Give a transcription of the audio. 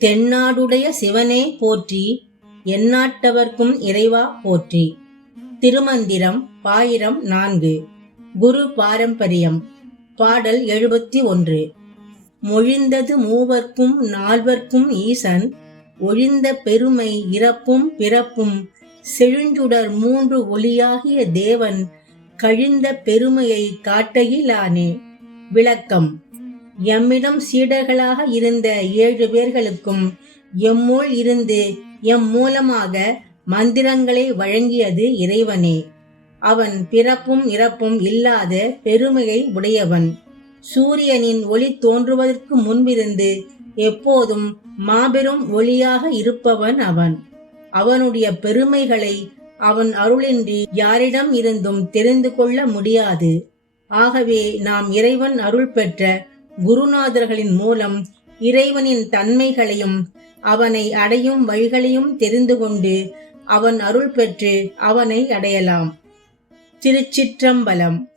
தென்னாடுடைய சிவனே போற்றி எந்நாட்டவர்க்கும் இறைவா போற்றி. திருமந்திரம் பாயிரம் நான்கு. குரு பாரம்பரியம். பாடல் எழுபத்தி ஒன்று. மொழிந்தது மூவர்க்கும் நால்வர்க்கும் ஈசன் ஒழிந்த பெருமை இறப்பும் பிறப்பும் செழுஞ்சுடர் மூன்று ஒளியாகிய தேவன் கழிந்த பெருமையை காட்டையிலானே. விளக்கம். எம்மிடம் சீடர்களாக இருந்த ஏழு பேர்களுக்கும் எம்முள் இருந்து எம் மூலமாக மந்திரங்களை வழங்கியது இறைவனே. அவன் பிறப்பும் இறப்பும் இல்லாத பெருமையை உடையவன். சூரியனின் ஒளி தோன்றுவதற்கு முன்பிருந்து எப்போதும் மாபெரும் ஒளியாக இருப்பவன் அவன். அவனுடைய பெருமைகளை அவன் அருளின்றி யாரிடம் இருந்தும் தெரிந்து கொள்ள முடியாது. ஆகவே நாம் இறைவன் அருள் பெற்ற குருநாதர்களின் மூலம் இறைவனின் தன்மைகளையும் அவனை அடையும் வழிகளையும் தெரிந்து கொண்டு அவன் அருள் பெற்று அவனை அடையலாம். திருச்சிற்றம்பலம்.